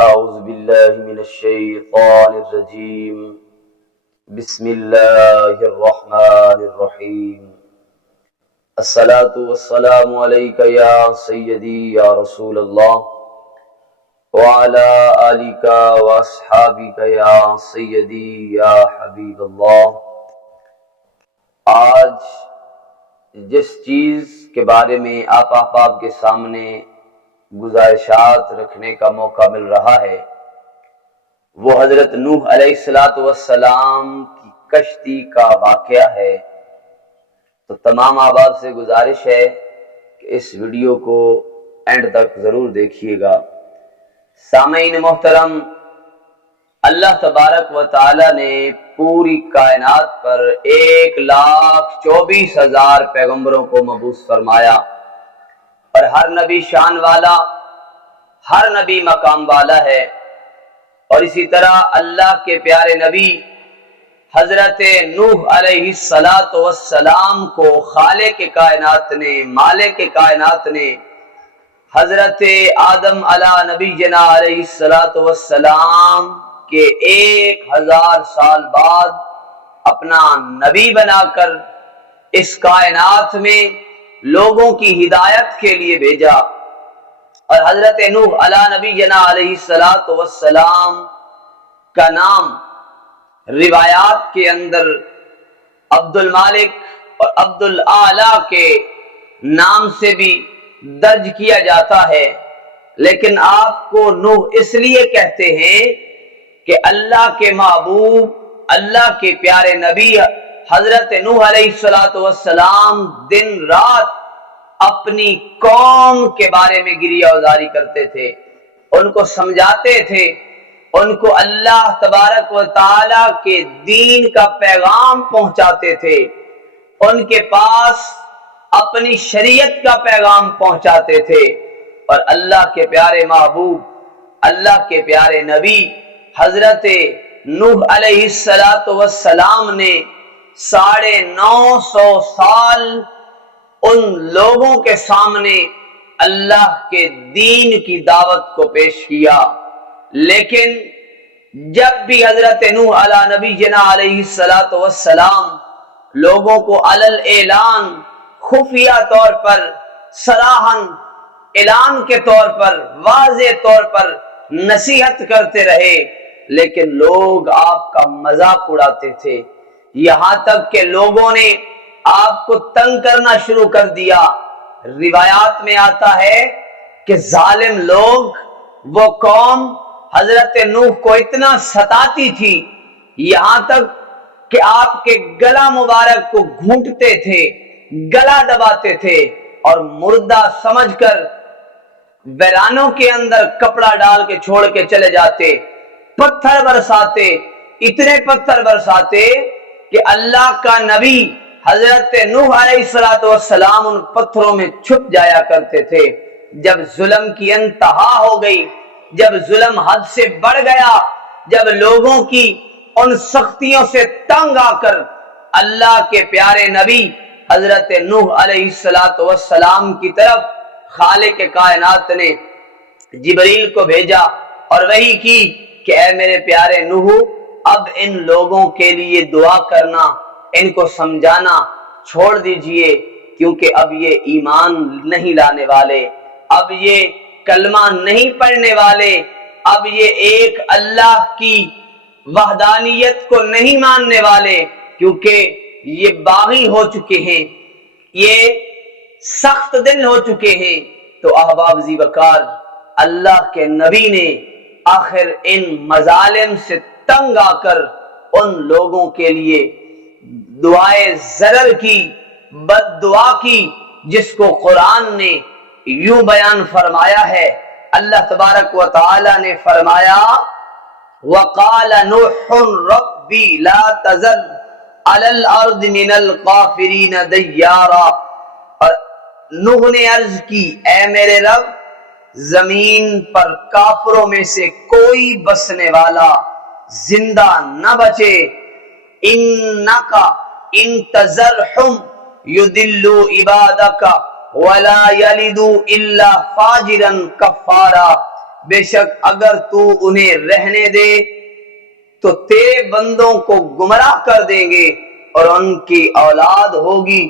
أعوذ بالله من الشيطان الرجيم بسم الله الرحمن الرحيم الصلاة والسلام عليك يا سيدي يا رسول الله وعلى آلك وأصحابك يا سيدي يا حبيب الله۔ آج جس چیز کے بارے میں آپ احباب کے سامنے گزارشات رکھنے کا موقع مل رہا ہے وہ حضرت نوح علیہ السلام کی کشتی کا واقعہ ہے۔ تو تمام احباب سے گزارش ہے کہ اس ویڈیو کو اینڈ تک ضرور دیکھیے گا۔ سامعین محترم، اللہ تبارک و تعالی نے پوری کائنات پر 1,24,000 پیغمبروں کو مبعوث فرمایا، اور ہر نبی شان والا، ہر نبی مقام والا ہے۔ اور اسی طرح اللہ کے پیارے نبی حضرت نوح علیہ السلام کو خالق کائنات نے، مالک کائنات نے حضرت آدم علیہ نبی جنا علیہ السلام کے 1000 سال بعد اپنا نبی بنا کر اس کائنات میں لوگوں کی ہدایت کے لیے بھیجا۔ اور حضرت نوح علیہ نبی جنا علیہ السلام کا نام روایات کے اندر عبد المالک اور عبد الاعلی کے نام سے بھی درج کیا جاتا ہے، لیکن آپ کو نوح اس لیے کہتے ہیں کہ اللہ کے محبوب، اللہ کے پیارے نبی حضرت نوح علیہ السلام دن رات اپنی قوم کے بارے میں گریہ وزاری کرتے تھے، ان کو سمجھاتے تھے، ان کو اللہ تبارک و تعالی کے دین کا پیغام پہنچاتے تھے، ان کے پاس اپنی شریعت کا پیغام پہنچاتے تھے۔ اور اللہ کے پیارے محبوب، اللہ کے پیارے نبی حضرت نوح علیہ السلام نے 950 سال ان لوگوں کے سامنے اللہ کے دین کی دعوت کو پیش کیا، لیکن جب بھی حضرت نوح علیہ نبی جنا علیہ السلام لوگوں کو علل اعلان، خفیہ طور پر، صراحاً اعلان کے طور پر، واضح طور پر نصیحت کرتے رہے، لیکن لوگ آپ کا مذاق اڑاتے تھے، یہاں تک کہ لوگوں نے آپ کو تنگ کرنا شروع کر دیا۔ روایات میں آتا ہے کہ ظالم لوگ، وہ قوم حضرت نوح کو اتنا ستاتی تھی، یہاں تک کہ آپ کے گلا مبارک کو گھونٹتے تھے، گلا دباتے تھے، اور مردہ سمجھ کر ویرانوں کے اندر کپڑا ڈال کے چھوڑ کے چلے جاتے، پتھر برساتے، اتنے پتھر برساتے کہ اللہ کا نبی حضرت نوح علیہ السلام ان پتھروں میں چھپ جایا کرتے تھے۔ جب ظلم کی انتہا ہو گئی، جب ظلم حد سے بڑھ گیا، جب لوگوں کی ان سختیوں سے تنگ آ کر اللہ کے پیارے نبی حضرت نوح علیہ السلام کی طرف خالق کائنات نے جبریل کو بھیجا اور وحی کی کہ اے میرے پیارے نوح، اب ان لوگوں کے لیے دعا کرنا، ان کو سمجھانا چھوڑ دیجئے، کیونکہ اب یہ ایمان نہیں لانے والے، اب یہ کلمہ نہیں پڑھنے والے، اب یہ ایک اللہ کی وحدانیت کو نہیں ماننے والے، کیونکہ یہ باغی ہو چکے ہیں، یہ سخت دل ہو چکے ہیں۔ تو احباب ذی وقار، اللہ کے نبی نے آخر ان مظالم سے تنگ آ کر ان لوگوں کے لیے دعائے ضرر کی، بد دعا کی، جس کو قرآن نے یوں بیان فرمایا ہے۔ اللہ تبارک و تعالی نے فرمایا وَقَالَ نُوحٌ رَبِّ لَا تَذَرْ عَلَى الْأَرْضِ مِنَ الْقَافِرِينَ دَيَّارًا، اور نوح نے عرض کی اے میرے رب، زمین پر کافروں میں سے کوئی بسنے والا زندہ نہ بچے، اِنَّكَ إِن تَذَرْهُمْ يُضِلُّوا عِبَادَكَ وَلَا يَلِدُوا إِلَّا فَاجِرًا كَفَّارًا، بے شک اگر تو انہیں رہنے دے تو تیرے بندوں کو گمراہ کر دیں گے، اور ان کی اولاد ہوگی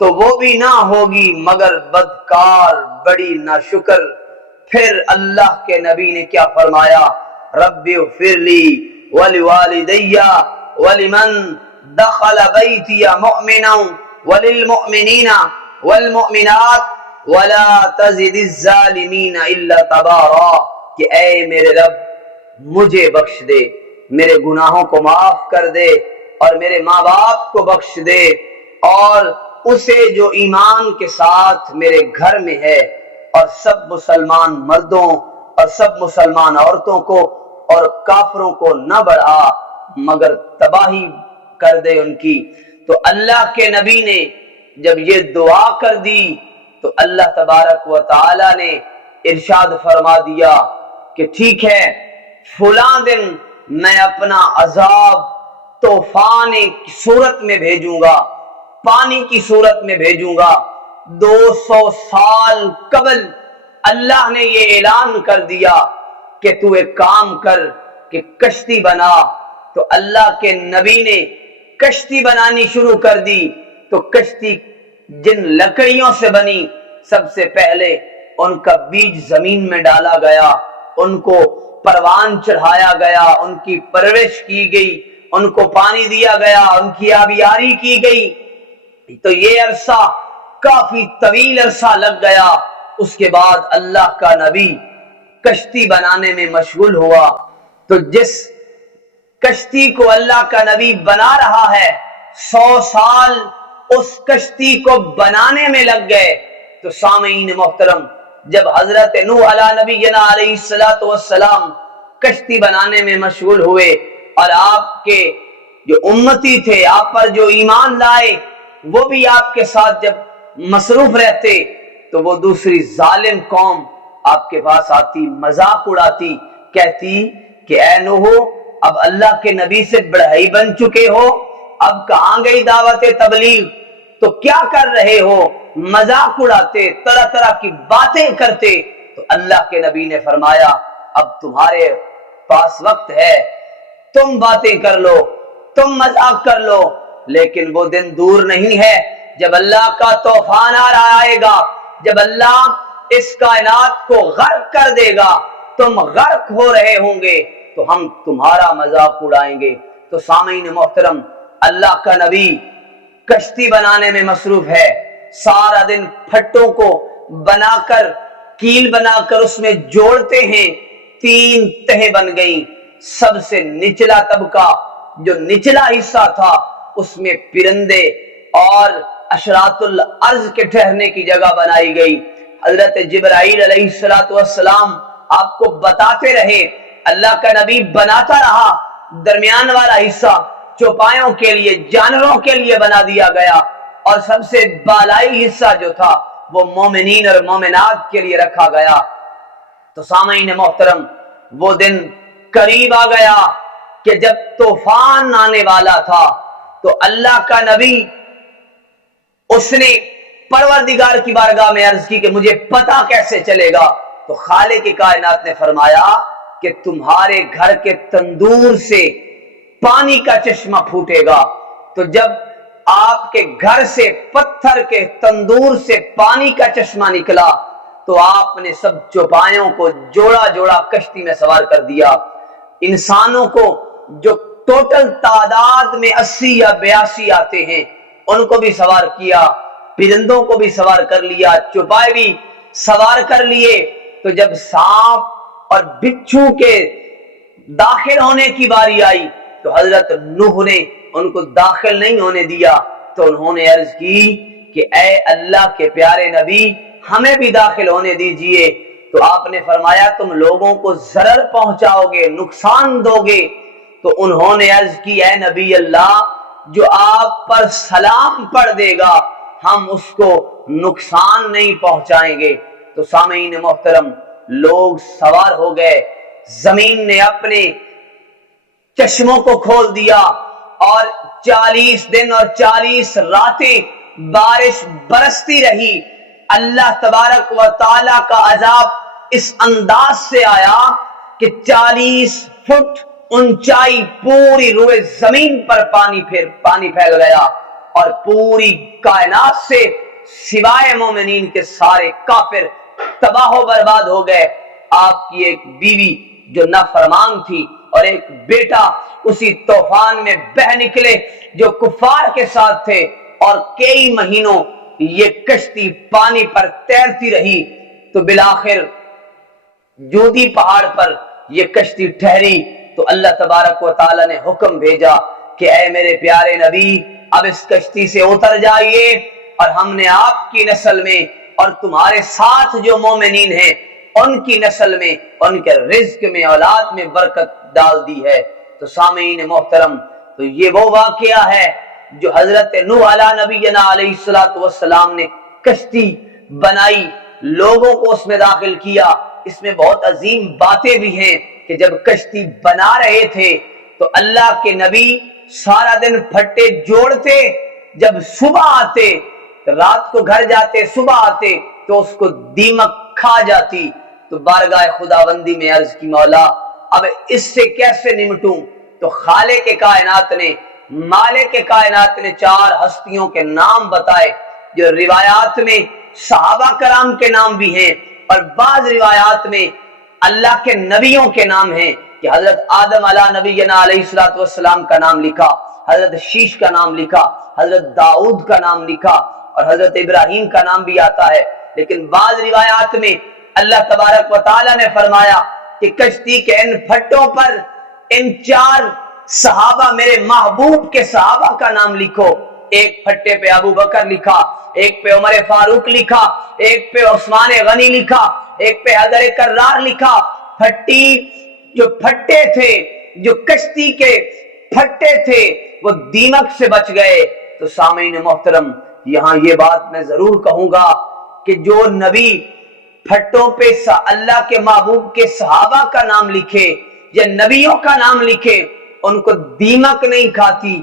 تو وہ بھی نہ ہوگی مگر بدکار، بڑی ناشکر۔ پھر اللہ کے نبی نے کیا فرمایا؟ رب اغفر لی ولوالدی ولمن دخل بیتی مؤمنا وللمؤمنین والمؤمنات ولا تزد الظالمین الا تبارا، کہ اے میرے رب مجھے بخش دے، میرے گناہوں کو معاف کر دے، اور میرے ماں باپ کو بخش دے، اور اسے جو ایمان کے ساتھ میرے گھر میں ہے، اور سب مسلمان مردوں اور سب مسلمان عورتوں کو اور کافروں کو نہ بڑھا مگر تباہی کر دے ان کی۔ تو اللہ کے نبی نے جب یہ دعا کر دی تو اللہ تبارک و تعالی نے ارشاد فرما دیا کہ ٹھیک ہے، فلاں دن میں اپنا عذاب طوفان کی صورت میں بھیجوں گا، پانی کی صورت میں بھیجوں گا۔ 200 سال قبل اللہ نے یہ اعلان کر دیا کہ تو ایک کام کر کہ کشتی بنا، تو اللہ کے نبی نے کشتی بنانی شروع کر دی۔ تو کشتی جن لکڑیوں سے بنی، سب سے پہلے ان کا بیج زمین میں ڈالا گیا، ان کو پروان چڑھایا گیا، ان کی پرورش کی گئی، ان کو پانی دیا گیا، ان کی آبیاری کی گئی۔ تو یہ عرصہ کافی طویل عرصہ لگ گیا۔ اس کے بعد اللہ کا نبی کشتی بنانے میں مشغول ہوا۔ تو جس کشتی کو اللہ کا نبی بنا رہا ہے، 100 سال اس کشتی کو بنانے میں لگ گئے۔ تو سامعین محترم، جب حضرت نوح علیہ نبینا علیہ السلام کشتی بنانے میں مشغول ہوئے، اور آپ کے جو امتی تھے، آپ پر جو ایمان لائے، وہ بھی آپ کے ساتھ جب مصروف رہتے، تو وہ دوسری ظالم قوم آپ کے پاس آتی، مذاق اڑاتی، کہتی کہ اے نوح، اب اللہ کے نبی سے بڑھئی بن چکے ہو، اب کہاں گئی دعوت تبلیغ؟ تو کیا کر رہے ہو؟ مذاق اڑاتے، طرح طرح کی باتیں کرتے۔ تو اللہ کے نبی نے فرمایا اب تمہارے پاس وقت ہے، تم باتیں کر لو، تم مذاق کر لو، لیکن وہ دن دور نہیں ہے جب اللہ کا طوفان آئے گا، جب اللہ اس کائنات کو غرق کر دے گا، تم غرق ہو رہے ہوں گے تو ہم تمہارا مذاق اڑائیں گے۔ تو سامعین محترم، اللہ کا نبی کشتی بنانے میں مصروف ہے، سارا دن پھٹوں کو بنا کر، کیل بنا کر اس میں جوڑتے ہیں، 3 تہیں بن گئیں۔ سب سے نچلا طبقہ جو نچلا حصہ تھا، اس میں پرندے اور اشراط الارض کے ٹھہرنے کی جگہ بنائی گئی۔ حضرت جبرائیل علیہ السلام آپ کو بتاتے رہے، اللہ کا نبی بناتا رہا۔ درمیان والا حصہ چوپایوں کے لیے، جانوروں کے لیے بنا دیا گیا، اور سب سے بالائی حصہ جو تھا وہ مومنین اور مومنات کے لیے رکھا گیا۔ تو سامعین محترم، وہ دن قریب آ گیا کہ جب طوفان آنے والا تھا، تو اللہ کا نبی اس نے پروردگار کی بارگاہ میں عرض کی کہ مجھے پتہ کیسے چلے گا؟ تو خالق کائنات نے فرمایا کہ تمہارے گھر کے تندور سے پانی کا چشمہ پھوٹے گا۔ تو جب آپ کے گھر سے، پتھر کے تندور سے پانی کا چشمہ نکلا، تو آپ نے سب چوپایوں کو جوڑا جوڑا کشتی میں سوار کر دیا۔ انسانوں کو جو ٹوٹل تعداد میں 80 یا 82 آتے ہیں، ان کو بھی سوار کیا، پرندوں کو بھی سوار کر لیا، چوپائے بھی سوار کر لیے۔ تو جب سانپ اور بچھو کے داخل ہونے کی باری آئی تو حضرت نوح نے ان کو داخل نہیں ہونے دیا۔ تو انہوں نے عرض کی کہ اے اللہ کے پیارے نبی، ہمیں بھی داخل ہونے دیجئے۔ تو آپ نے فرمایا تم لوگوں کو ضرر پہنچاؤ گے، نقصان دو گے۔ تو انہوں نے عرض کی اے نبی اللہ، جو آپ پر سلام پڑھ دے گا ہم اس کو نقصان نہیں پہنچائیں گے۔ تو سامعین محترم، لوگ سوار ہو گئے، زمین نے اپنے چشموں کو کھول دیا، اور 40 دن اور 40 راتیں بارش برستی رہی۔ اللہ تبارک و تعالی کا عذاب اس انداز سے آیا کہ 40 فٹ اونچائی پوری روئے زمین پر پانی پھیل گیا، اور پوری کائنات سے سوائے مومنین کے سارے کافر تباہ و برباد ہو گئے۔ آپ کی ایک بیوی جو نافرمان تھی اور ایک بیٹا اسی طوفان میں بہہ نکلے جو کفار کے ساتھ تھے، اور کئی مہینوں یہ کشتی پانی پر تیرتی رہی، تو بالآخر جودی پہاڑ پر یہ کشتی ٹھہری۔ تو اللہ تبارک و تعالی نے حکم بھیجا کہ اے میرے پیارے نبی، اب اس کشتی سے اتر جائیے، اور ہم نے آپ کی نسل میں اور تمہارے ساتھ جو مومنین ہیں ان کی نسل میں، ان کے رزق میں، اولاد میں برکت ڈال دی ہے۔ تو سامعین محترم، تو یہ وہ واقعہ ہے جو حضرت نوح علیہ نبینا علیہ السلام نے کشتی بنائی، لوگوں کو اس میں داخل کیا۔ اس میں بہت عظیم باتیں بھی ہیں کہ جب کشتی بنا رہے تھے تو اللہ کے نبی سارا دن پھٹے جوڑتے، جب صبح آتے، رات کو گھر جاتے، صبح آتے تو اس کو دیمک کھا جاتی۔ تو بارگاہ خداوندی میں عرض کی، مولا اب اس سے کیسے نمٹوں؟ تو خالق کائنات نے، مالک کائنات نے 4 ہستیوں کے نام بتائے، جو روایات میں صحابہ کرام کے نام بھی ہیں، اور بعض روایات میں اللہ کے نبیوں کے نام ہیں، کہ حضرت آدم علیہ نبینا علیہ السلام کا نام لکھا، حضرت شیش کا نام لکھا، حضرت داؤد کا نام لکھا، اور حضرت ابراہیم کا نام بھی آتا ہے۔ لیکن بعض روایات میں اللہ تبارک و تعالی نے فرمایا کہ کشتی کے ان پھٹوں پر ان 4 صحابہ، میرے محبوب کے صحابہ کا نام لکھو۔ ایک پھٹے پہ ابو بکر لکھا، ایک پہ عمر فاروق لکھا، ایک پہ عثمان غنی لکھا، ایک پہ حیدر کرار لکھا۔ پھٹی جو پھٹے تھے، جو کشتی کے پھٹے تھے، وہ دیمک سے بچ گئے۔ تو سامعین محترم، یہاں یہ بات میں ضرور کہوں گا کہ جو نبی پھٹوں پہ اللہ کے محبوب کے صحابہ کا نام لکھے یا نبیوں کا نام لکھے، ان کو دیمک نہیں کھاتی،